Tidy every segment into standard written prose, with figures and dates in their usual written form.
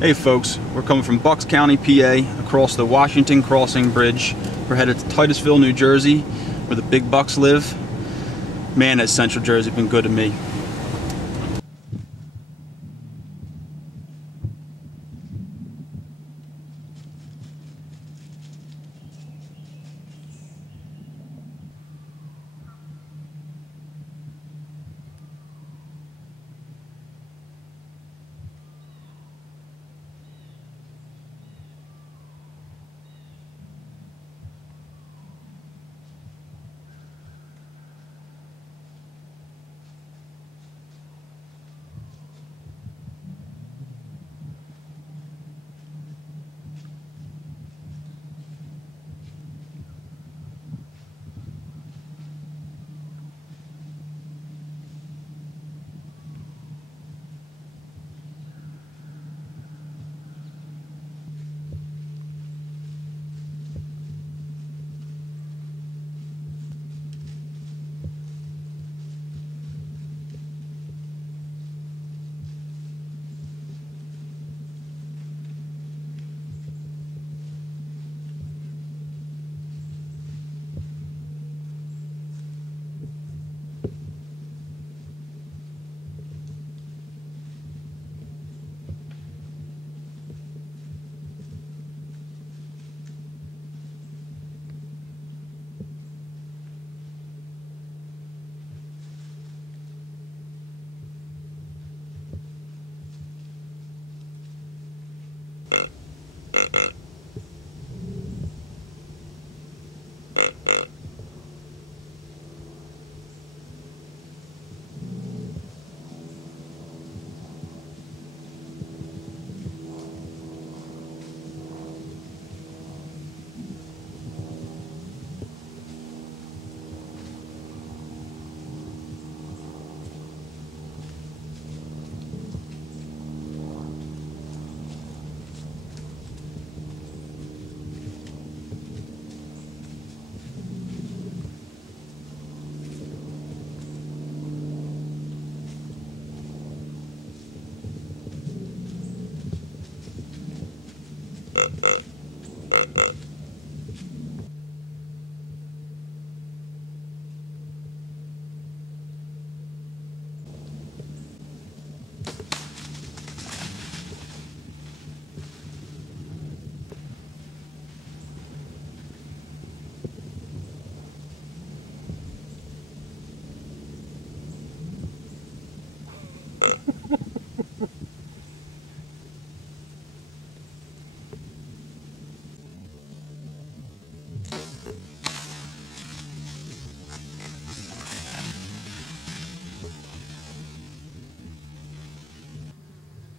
Hey folks, we're coming from Bucks County, PA, across the Washington Crossing Bridge. We're headed to Titusville, New Jersey, where the big bucks live. Man, has Central Jersey been good to me.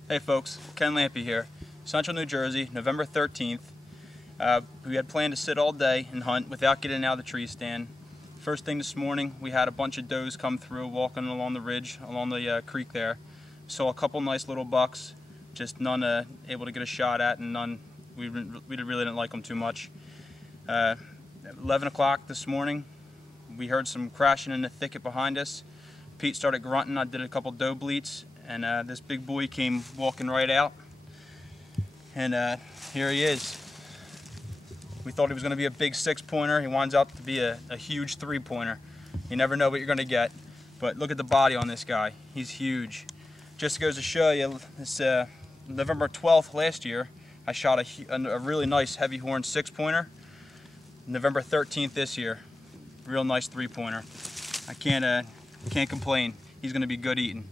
Hey folks, Ken Lampe here, Central New Jersey, November 13th. We had planned to sit all day and hunt without getting out of the tree stand. First thing this morning, we had a bunch of does come through walking along the ridge, along the creek there. Saw a couple nice little bucks, just none able to get a shot at, and none, we really didn't like them too much. At 11 o'clock this morning, we heard some crashing in the thicket behind us. Pete started grunting. I did a couple doe bleats, and this big boy came walking right out, and here he is. We thought he was going to be a big 6-pointer. He winds up to be a huge 3-pointer. You never know what you're going to get, but look at the body on this guy. He's huge. Just goes to show you, this November 12th last year, I shot a really nice heavy horn 6-pointer. November 13th this year, real nice 3-pointer. I can't complain. He's going to be good eating.